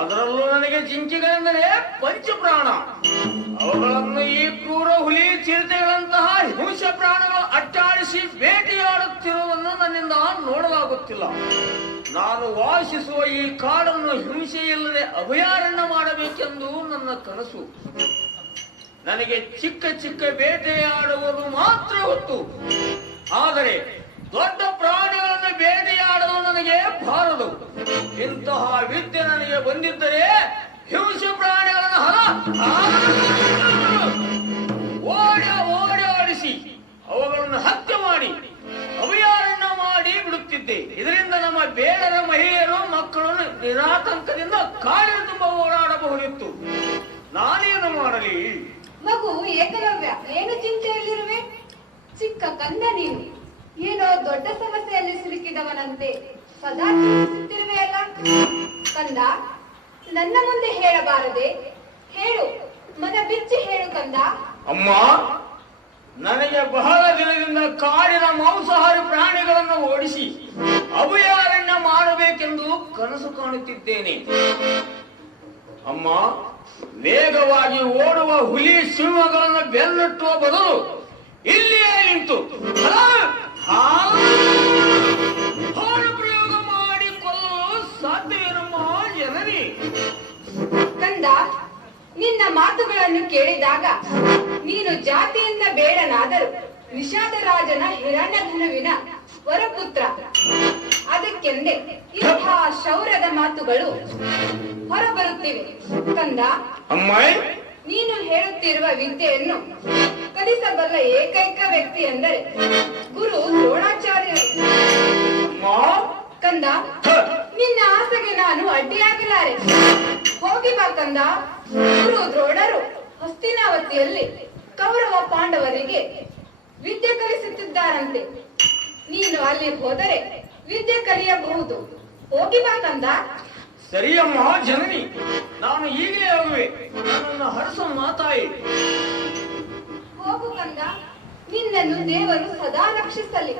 ಅದರಲ್ಲೂ ನನಗೆ ಜಿಂಕೆಗಳೆಂದರೆ ಪಂಚಪ್ರಾಣ. ಅವುಗಳನ್ನು ಈ ಕ್ರೂರ ಹುಲಿ ಚಿರತೆಗಳಂತಹ ಹಿಂಸ ಪ್ರಾಣಗಳು ಅಟ್ಟಾಡಿಸಿ ಬೇಟೆಯಾಡುತ್ತಿರುವುದನ್ನು ನನ್ನಿಂದ ನೋಡಲಾಗುತ್ತಿಲ್ಲ. ನಾನು ವಾಸಿಸುವ ಈ ಕಾಡನ್ನು ಹಿಂಸೆಯಿಲ್ಲದೆ ಅಭಯಾರಣ್ಯ ಮಾಡಬೇಕೆಂದು ನನ್ನ ಕನಸು. ನನಗೆ ಚಿಕ್ಕ ಚಿಕ್ಕ ಬೇಟೆಯಾಡುವುದು ಮಾತ್ರ ಹೊತ್ತು. ಆದರೆ ದೊಡ್ಡ ಪ್ರಾಣಿಗಳನ್ನು ಬೇಟೆಯಾಡಲು ನನಗೆ ಬಾರದು. ಇಂತಹ ವಿದ್ಯೆ ನನಗೆ ಬಂದಿದ್ದರೆ ಹಿಂಸೆ ಪ್ರಾಣಿಗಳನ್ನು ಹಲ ಓಡಿ ಓಡಿ ಆಡಿಸಿ ಅವುಗಳನ್ನು ಹತ್ಯೆ ಮಾಡಿ ಅಭಯಾರಣ್ಯ ಮಾಡಿ ಬಿಡುತ್ತಿದ್ದೆ. ಇದರಿಂದ ನಮ್ಮ ಬೇಡರ ಮಹಿಳೆಯರು ಮಕ್ಕಳನ್ನು ನಿರಾತಂಕದಿಂದ ಕಾಡಿನ ತುಂಬ ಓಡಾಡಬಹುದಿತ್ತು. ನಾನೇನು ಮಾಡಲಿ? ಮಗು ಏಕಲವ್ಯ, ಏನು ಚಿಂತೆಯಲ್ಲಿರುವೆ? ಚಿಕ್ಕ ಕಂದ ನೀನು. ಏನೋ ದೊಡ್ಡ ಸಮಸ್ಯೆಯಲ್ಲಿ ಸಿಲುಕಿದವನಂತೆ ಸದಾ ಚಿಂತಿಸುತ್ತಿರುವೆಯಲ್ಲ ಕಂದ, ನನ್ನ ಮುಂದೆ ಹೇಳಬಾರದೆ. ಹೇಳು ಮನ ಬಿಚ್ಚಿ ಹೇಳು ಕಂದ. ಅಮ್ಮ, ನನಗೆ ಬಹಳ ದಿನದಿಂದ ಕಾಡಿನ ಮಾಂಸಾಹಾರಿ ಪ್ರಾಣಿಗಳನ್ನು ಓಡಿಸಿ ಅಭಯಾರಣ್ಯ ಮಾಡಬೇಕೆಂದು ಕನಸು ಕಾಣುತ್ತಿದ್ದೇನೆ. ಅಮ್ಮ, ವೇಗವಾಗಿ ಓಡುವ ಹುಲಿ ಸಿಂಹಗಳನ್ನು ಬೆನ್ನಟ್ಟುವ ಬದಲು ಇಲ್ಲಿಯೇ ನಿಂತು. ಪ್ರಯೋಗ ಮಾಡಿ ಕೊಲ್ಲಲು ಸಾಧ್ಯವೇನಮ್ಮ ಜನನಿ ಕಂದ ನಿನ್ನ ಮಾತುಗಳನ್ನು ಕೇಳಿದಾಗ ನೀನು ಜಾತಿಯಿಂದ ಬೇಡನಾದರೂ ನಿಷಾದ ರಾಜನ ಹಿರಣ್ಯಧನುವಿನ ವರಪುತ್ರ. ಅದಕ್ಕೆಂದೇ ಇಂತಹ ಶೌರ್ಯದ ಮಾತುಗಳು ಹೊರಬರುತ್ತಿವೆ. ಕಂದ ಅಮ್ಮಾಯಿ? ನೀನು ಹೇಳುತ್ತಿರುವ ವಿದ್ಯೆಯನ್ನು ಕಲಿಸಬಲ್ಲ ಏಕೈಕ ವ್ಯಕ್ತಿ ಎಂದರೆ ಗುರು ದ್ರೋಣಾಚಾರ್ಯರು. ಕಂದ ನಿನ್ನ ಆಸೆಗೆ ನಾನು ಅಡ್ಡಿಯಾಗಲಾರೆ ಹೋಗಿ ಬಾ ಕಂದ. ಗುರು ದ್ರೋಣರು ಹಸ್ತಿನಾವತಿಯಲ್ಲಿ ಕೌರವ ಪಾಂಡವರಿಗೆ ವಿದ್ಯೆ ಕಲಿಸುತ್ತಿದ್ದಾರಂತೆ. ನೀನು ಅಲ್ಲಿ ಹೋದರೆ ವಿದ್ಯೆ ಕಲಿಯಬಹುದು. ಹೋಗಿ ಬಾ ಕಂದ. ಸರಿಯಮ್ಮ ಜನನಿ ನಾನು ಈಗಲೇ ಆಗುವೆ ನನ್ನನ್ನು ಹರಸು ಮಾತಾಯಿ. ಹೋಗು ಕಂದ ನಿನ್ನನ್ನು ದೇವರು ಸದಾ ರಕ್ಷಿಸಲಿ.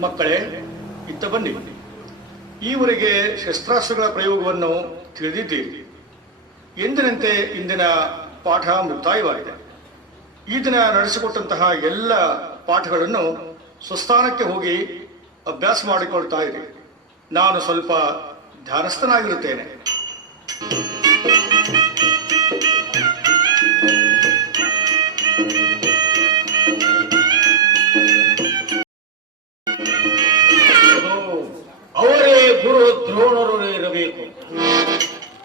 ಮಕ್ಕಳೇ, ಇತ್ತ ಬನ್ನಿ. ಈವರೆಗೆ ಶಸ್ತ್ರಾಸ್ತ್ರಗಳ ಪ್ರಯೋಗವನ್ನು ತಿಳಿದಿದ್ದೀರಿ. ಎಂದಿನಂತೆ ಇಂದಿನ ಪಾಠ ಮುಕ್ತಾಯವಾಗಿದೆ. ಈ ದಿನ ನಡೆಸಿಕೊಟ್ಟಂತಹ ಎಲ್ಲ ಪಾಠಗಳನ್ನು ಸ್ವಸ್ಥಾನಕ್ಕೆ ಹೋಗಿ ಅಭ್ಯಾಸ ಮಾಡಿಕೊಳ್ತಾ ಇರಿ. ನಾನು ಸ್ವಲ್ಪ ಧ್ಯಾನಸ್ಥನಾಗಿರುತ್ತೇನೆ.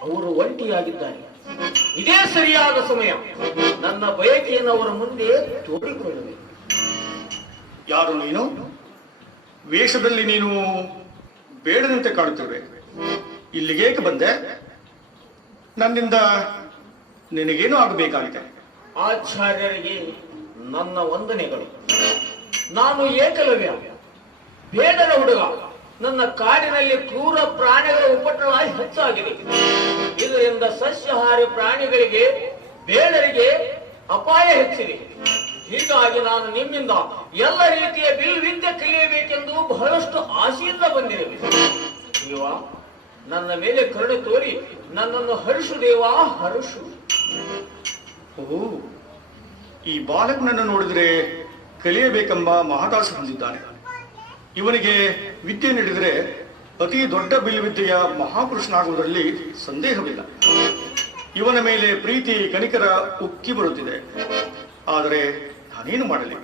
ಅವರು ಒಂಟಿಯಾಗಿದ್ದಾರೆ. ಇದೇ ಸರಿಯಾದ ಸಮಯ. ನನ್ನ ಬಯಕೆಯನ್ನು ಅವರ ಮುಂದೆ ತೋಡಿಕೊಳ್ಳಬೇಕು. ಯಾರು ನೀನು? ವೇಷದಲ್ಲಿ ನೀನು ಬೇಡದಂತೆ ಕಾಡುತ್ತಿರುವೆ ಇಲ್ಲಿಗೇಕೆ ಬಂದೆ? ನನ್ನಿಂದ ನಿನಗೇನು ಆಗಬೇಕಾಗಿದೆ? ಆಚಾರ್ಯರಿಗೆ ನನ್ನ ವಂದನೆಗಳು. ನಾನು ಏಕಲವ್ಯ ಬೇಡರ ಹುಡುಗ. ನನ್ನ ಕಾಡಿನಲ್ಲಿ ಕ್ರೂರ ಪ್ರಾಣಿಗಳ ಉಪಟಳ ಹೆಚ್ಚಾಗಿದೆ. ಇದರಿಂದ ಸಸ್ಯಹಾರಿ ಪ್ರಾಣಿಗಳಿಗೆ ಬೇಡರಿಗೆ ಅಪಾಯ ಹೆಚ್ಚಿದೆ. ಹೀಗಾಗಿ ನಾನು ನಿಮ್ಮಿಂದ ಎಲ್ಲ ರೀತಿಯ ಬಿಲ್ ವಿದ್ಯೆ ಕಲಿಯಬೇಕೆಂದು ಬಹಳಷ್ಟು ಆಸೆಯಿಂದ ಬಂದಿದೆ ದೇವ ನನ್ನ ಮೇಲೆ ಕರುಣೆ ತೋರಿ ನನ್ನನ್ನು ಹರಿಸು ದೇವ, ಹರಿಸು. ಓ, ಈ ಬಾಲಕನನ್ನು ನೋಡಿದ್ರೆ ಕಲಿಯಬೇಕೆಂಬ ಮಹಾದಾಸ ಹೊಂದಿದ್ದಾನೆ. ಇವನಿಗೆ ವಿದ್ಯೆ ನೀಡಿದರೆ ಅತಿ ದೊಡ್ಡ ಬಿಲ್ವಿದ್ಯೆಯ ಮಹಾಪುರುಷನಾಗುವುದರಲ್ಲಿ ಸಂದೇಹವಿಲ್ಲ. ಇವನ ಮೇಲೆ ಪ್ರೀತಿ ಕನಿಕರ ಉಕ್ಕಿ ಬರುತ್ತಿದೆ. ಆದರೆ ನಾನೇನು ಮಾಡಲಿ?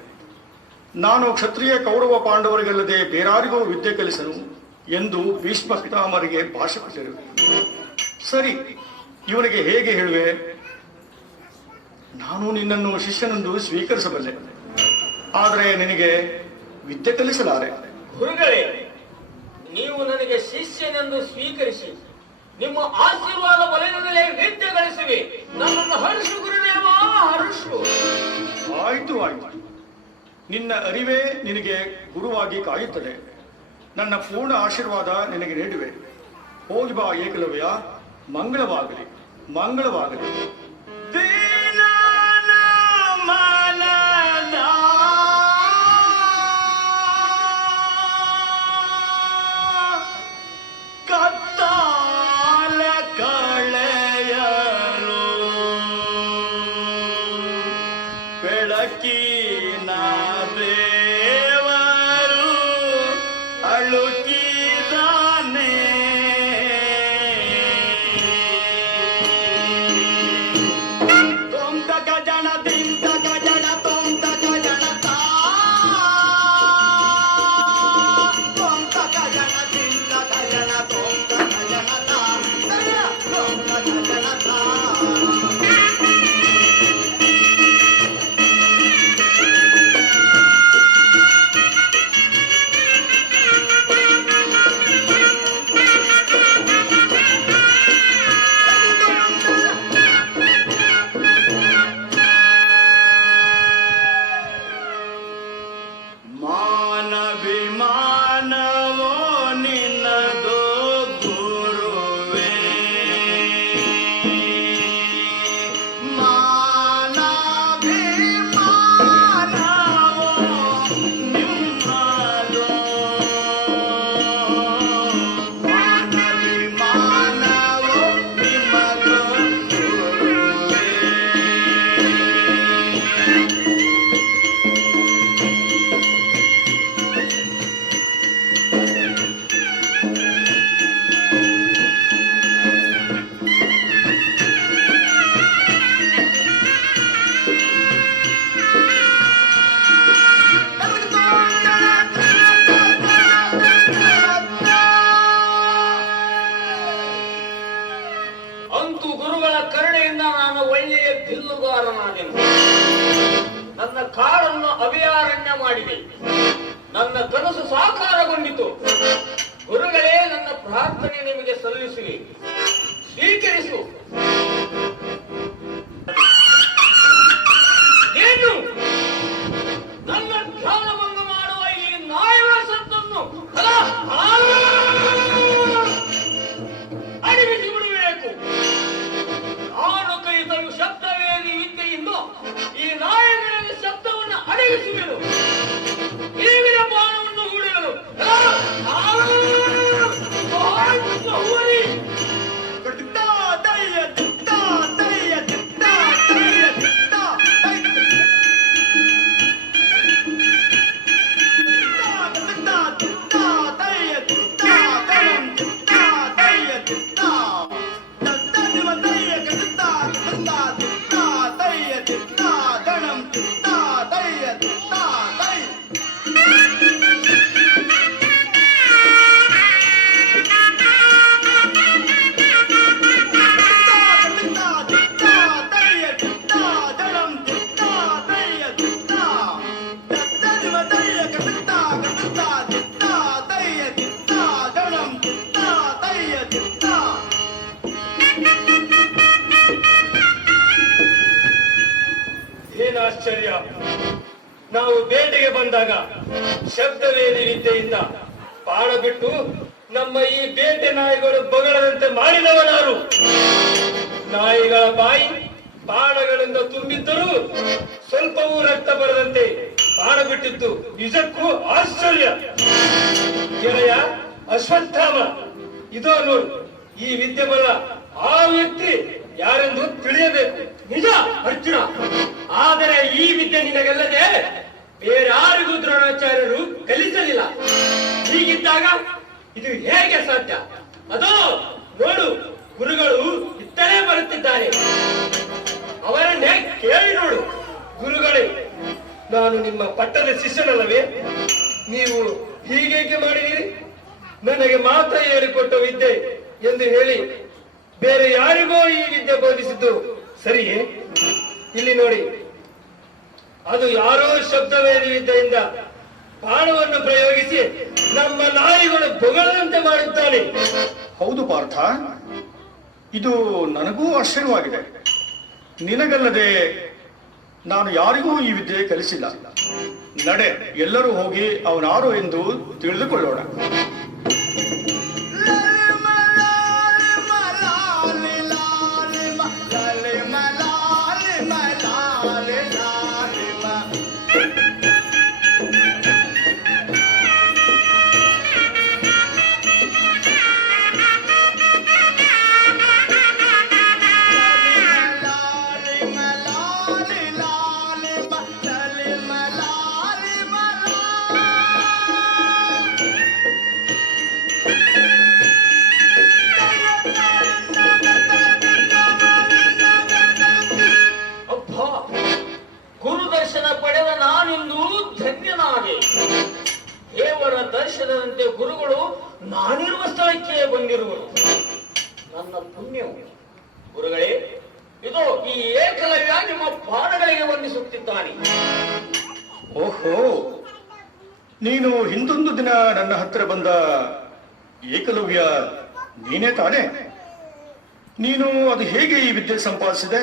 ನಾನು ಕ್ಷತ್ರಿಯ ಕೌರವ ಪಾಂಡವರಿಗಲ್ಲದೆ ಬೇರಾರಿಗೂ ವಿದ್ಯೆ ಕಲಿಸನು ಎಂದು ಭೀಷ್ಮ ಪಿತಾಮರಿಗೆ ಭಾಷೆ ಕೊಟ್ಟರು. ಸರಿ, ಇವನಿಗೆ ಹೇಗೆ ಹೇಳುವೆ? ನಾನು ನಿನ್ನನ್ನು ಶಿಷ್ಯನೆಂದು ಸ್ವೀಕರಿಸಬಲ್ಲೆ. ಆದರೆ ನಿನಗೆ ವಿದ್ಯೆ ಕಲಿಸಲಾರೆ. ಗುರುಗಳೇ ನೀವು ನನಗೆ ಶಿಷ್ಯನೆಂದು ಸ್ವೀಕರಿಸಿ ನಿಮ್ಮ ಆಶೀರ್ವಾದ ವಲಯದಲ್ಲಿ ನಿತ್ಯ ಗಳಿಸುವೆ ನನ್ನನ್ನು ಹರಿಸು ಗುರುದೇವ ಹರಿಸು. ಆಯ್ತು ಆಯ್ತು. ನಿನ್ನ ಅರಿವೇ ನಿನಗೆ ಗುರುವಾಗಿ ಕಾಯುತ್ತದೆ. ನನ್ನ ಪೂರ್ಣ ಆಶೀರ್ವಾದ ನಿನಗೆ ನೀಡುವೆ. ಹೋಗಿ ಬಾ ಏಕಲವ್ಯ. ಮಂಗಳವಾಗಲಿ ಮಂಗಳವಾಗಲಿ. Ramana. ಅಂತೂ ಗುರುಗಳ ಕರುಣೆಯಿಂದ ನಾನು ಒಳ್ಳೆಯ ಬಿಲ್ಲುಗಾರನಾದೆನು ನನ್ನ ಕಾಡನ್ನು ಅಭಯಾರಣ್ಯ ಮಾಡಿದೆ. ನನ್ನ ಕನಸು ಸಾಕಾರಗೊಂಡಿತು. ಗುರುಗಳೇ ನನ್ನ ಪ್ರಾರ್ಥನೆ ನಿಮಗೆ ಸಲ್ಲಿಸಿವೆ ಸ್ವೀಕರಿಸು. ರಕ್ತ ಬರದಂತೆ ಬಾಣ ಬಿಟ್ಟಿದ್ದು ನಿಜಕ್ಕೂ ಆಶ್ಚರ್ಯ. ಗೆಳೆಯ ಅಶ್ವತ್ಥಾಮ, ಇದೋ ನೋಡು, ಈ ವಿದ್ಯೆ ಬಲ್ಲ ಆ ವ್ಯಕ್ತಿ ಯಾರೆಂದು ತಿಳಿಯಬೇಕು. ನಿಜ, ಅರ್ಜುನ? ಆದರೆ ಈ ವಿದ್ಯೆ ನಿನಗಲ್ಲದೆ ಬೇರಾರಿಗೂ ದ್ರೋಣಾಚಾರ್ಯರು ಕಲಿಸಲಿಲ್ಲ. ಹೀಗಿದ್ದಾಗ ಇದು ಹೇಗೆ ಸಾಧ್ಯ? ಅದೋ ನೋಡು, ಗುರುಗಳು ಇತ್ತಲೇ ಬರುತ್ತಿದ್ದಾರೆ. ಅವರನ್ನೇ ಕೇಳಿ ನೋಡು, ಗುರುಗಳೇ. ನಾನು ನಿಮ್ಮ ಪಟ್ಟದ ಶಿಷ್ಯನಲ್ಲವೇ? ನೀವು ಹೀಗೇಕೆ ಮಾಡಿದಿರಿ ನನಗೆ ಮಾತ್ರ ಹೇಳಿಕೊಟ್ಟ ವಿದ್ಯೆ ಎಂದು ಹೇಳಿ ಬೇರೆ ಯಾರಿಗೋ ಈ ವಿದ್ಯೆ ಬೋಧಿಸಿದ್ದು ಸರಿಯೇ? ಇಲ್ಲಿ ನೋಡಿ, ಅದು ಯಾರೋ ಶಬ್ದವೇದಿ ವಿದ್ಯೆಯಿಂದ ಬಾಣವನ್ನು ಪ್ರಯೋಗಿಸಿ ನಮ್ಮ ನಾಯಿಗಳು ಬೊಗಳದಂತೆ ಮಾಡುತ್ತಾನೆ ಹೌದು ಪಾರ್ಥ, ಇದು ನನಗೂ ಆಶ್ಚರ್ಯವಾಗಿದೆ. ನಿನಗಲ್ಲದೆ ನಾನು ಯಾರಿಗೂ ಈ ವಿದ್ಯೆ ಕಲಿಸಿಲ್ಲ. ನಡೆ ಎಲ್ಲರೂ ಹೋಗಿ ಅವನಾರು ಎಂದು ತಿಳಿದುಕೊಳ್ಳೋಣ. ಬಂದಿರುವರು ನನ್ನ ಪುಣ್ಯವು. ಗುರುಗಳೇ ಇದು ಈ ಏಕಲವ್ಯ ನಿಮ್ಮ ಪಾದಗಳಿಗೆ ವಂದಿಸುತ್ತಿದ್ದಾನೆ. ಓಹೋ ನೀನು ಹಿಂದೊಂದು ದಿನ ನನ್ನ ಹತ್ತಿರ ಬಂದ ಏಕಲವ್ಯ ನೀನೇ ತಾನೆ? ನೀನು ಅದು ಹೇಗೆ ಈ ವಿದ್ಯೆ ಸಂಪಾದಿಸಿದೆ?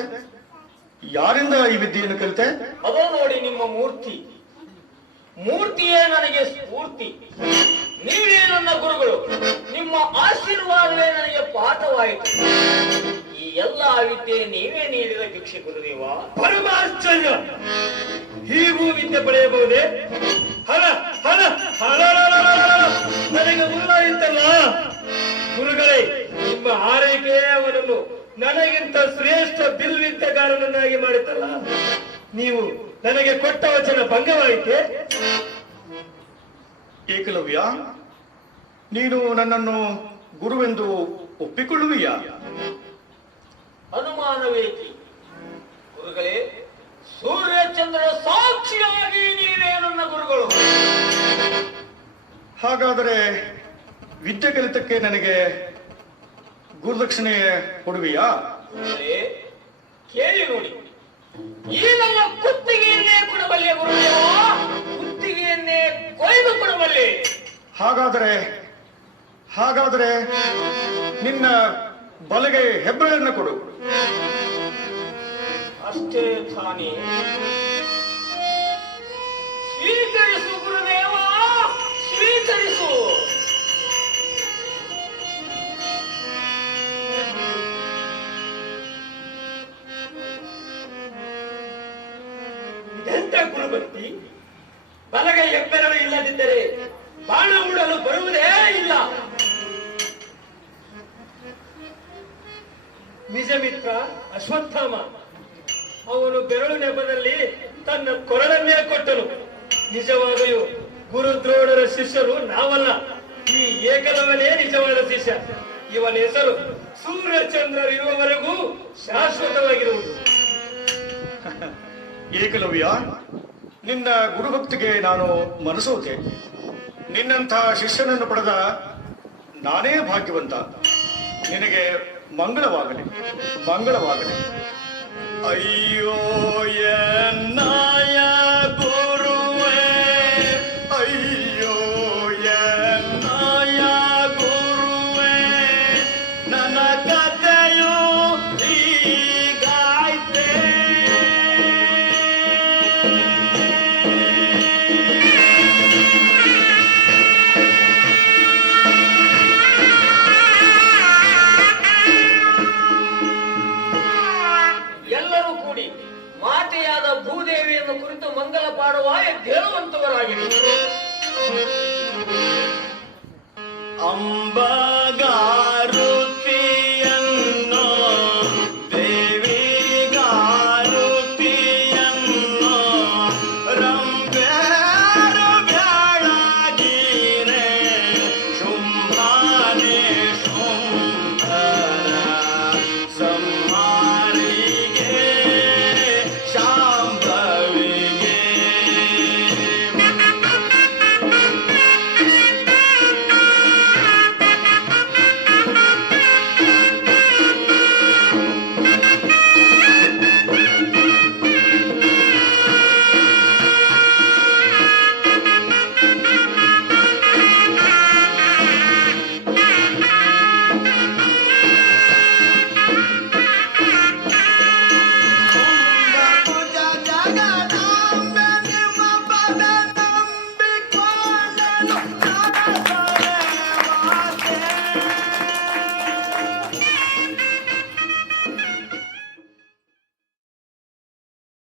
ಯಾರಿಂದ ಈ ವಿದ್ಯೆಯನ್ನು ಕಲಿತೆ? ಅದೋ ನೋಡಿ ನಿಮ್ಮ ಮೂರ್ತಿ. ಮೂರ್ತಿಯೇ ನನಗೆ ಸ್ಫೂರ್ತಿ. ನೀವೇ ನನ್ನ ಗುರುಗಳು. ನಿಮ್ಮ ಆಶೀರ್ವಾದವೇ ನನಗೆ ಪಾಠವಾಯಿತು. ಈ ಎಲ್ಲ ವಿದ್ಯೆ ನೀವೇ ನೀಡಿದ ಭಿಕ್ಷೆ ಗುರುದೇವ. ಪರಮಾಶ್ಚರ್ಯ ಹೀಗೂ ವಿದ್ಯೆ ಪಡೆಯಬಹುದೇ? ಹಲ ಹಲ ಹಲ ನನಗೆ ಗುರುಗಳಿಂತಲ್ಲ ಗುರುಗಳೇ ನಿಮ್ಮ ಆರೈಕೆ ಅವರನ್ನು ನನಗಿಂತ ಶ್ರೇಷ್ಠ ಬಿಲ್ ವಿದ್ಯೆಗಾರನನ್ನಾಗಿ ಮಾಡಿತಲ್ಲ. ನೀವು ನನಗೆ ಕೊಟ್ಟ ವಚನ ಭಂಗವಾಯಿತೆ? ಏಕಲವ್ಯ ನೀನು ನನ್ನನ್ನು ಗುರುವೆಂದು ಒಪ್ಪಿಕೊಳ್ಳುವಿಯಾ? ಅನುಮಾನವೇಕಿ? ಗುರುಗಳೇ ಸೂರ್ಯಚಂದ್ರ ಸಾಕ್ಷಿಯಾಗಿ ನೀನೇ ನನ್ನ ಗುರುಗಳು. ಹಾಗಾದರೆ ವಿದ್ಯೆ ಕಲಿತಕ್ಕೆ ನನಗೆ ಗುರುದಕ್ಷಿಣೆ ಕೊಡುವಿಯಾ? ಕೇಳಿ ನೋಡಿ ಈ ನನ್ನ ಕುತ್ತಿಗೆಯನ್ನೇ ಕೊಡಬಲ್ಲೆ ಗುರುದೇವ ಕುತ್ತಿಗೆಯನ್ನೇ ಕೊಯ್ದು ಕೊಡಬಲ್ಲೆ. ಹಾಗಾದರೆ ಹಾಗಾದರೆ ನಿನ್ನ ಬಲಗೆ ಹೆಬ್ಬೆಳನ್ನು ಕೊಡು. ಅಷ್ಟೇ ತಾನೇ ಸ್ವೀಕರಿಸು ಗುರುದೇವ, ಸ್ವೀಕರಿಸು. ಎಂತ ಗುರುಭಕ್ತಿ? ಬಲಗೈ ಹೆಬ್ಬೆರಳು ಇಲ್ಲದಿದ್ದರೆ ಬಾಣ ಉಡಲು ಬರುವುದೇ ಇಲ್ಲ. ನಿಜ ಮಿತ್ರ ಅಶ್ವತ್ಥಾಮ. ಅವನು ಬೆರಳು ನೆಪದಲ್ಲಿ ತನ್ನ ಕೊರಳನ್ನೇ ಕೊಟ್ಟನು. ನಿಜವಾಗಿಯೂ ಗುರುದ್ರೋಣರ ಶಿಷ್ಯರು ನಾವಲ್ಲ. ಈ ಏಕಲವನೇ ನಿಜವಾದ ಶಿಷ್ಯ. ಇವನ ಹೆಸರು ಸೂರ್ಯಚಂದ್ರರು ಇರುವವರೆಗೂ ಶಾಶ್ವತವಾಗಿರುವುದು. ಏಕಲವ್ಯ, ನಿನ್ನ ಗುರುಭಕ್ತಿಗೆ ನಾನು ಮನಸೋತೆ. ನಿನ್ನಂತಹ ಶಿಷ್ಯನನ್ನು ಪಡೆದ ನಾನೇ ಭಾಗ್ಯವಂತ. ನಿನಗೆ ಮಂಗಳವಾಗಲಿ ಮಂಗಳವಾಗಲಿ ಅಯ್ಯೋ ಎನ್ನಾಯ ಗುರುವೇ ಕಾರ್ಯಗಳನ್ನು ಕುರಿತು ಮಂಗಲ ಪಾಡುವ ಎದ್ದೇಳುವಂತವರಾಗಿರಿ ಅಂಬಾ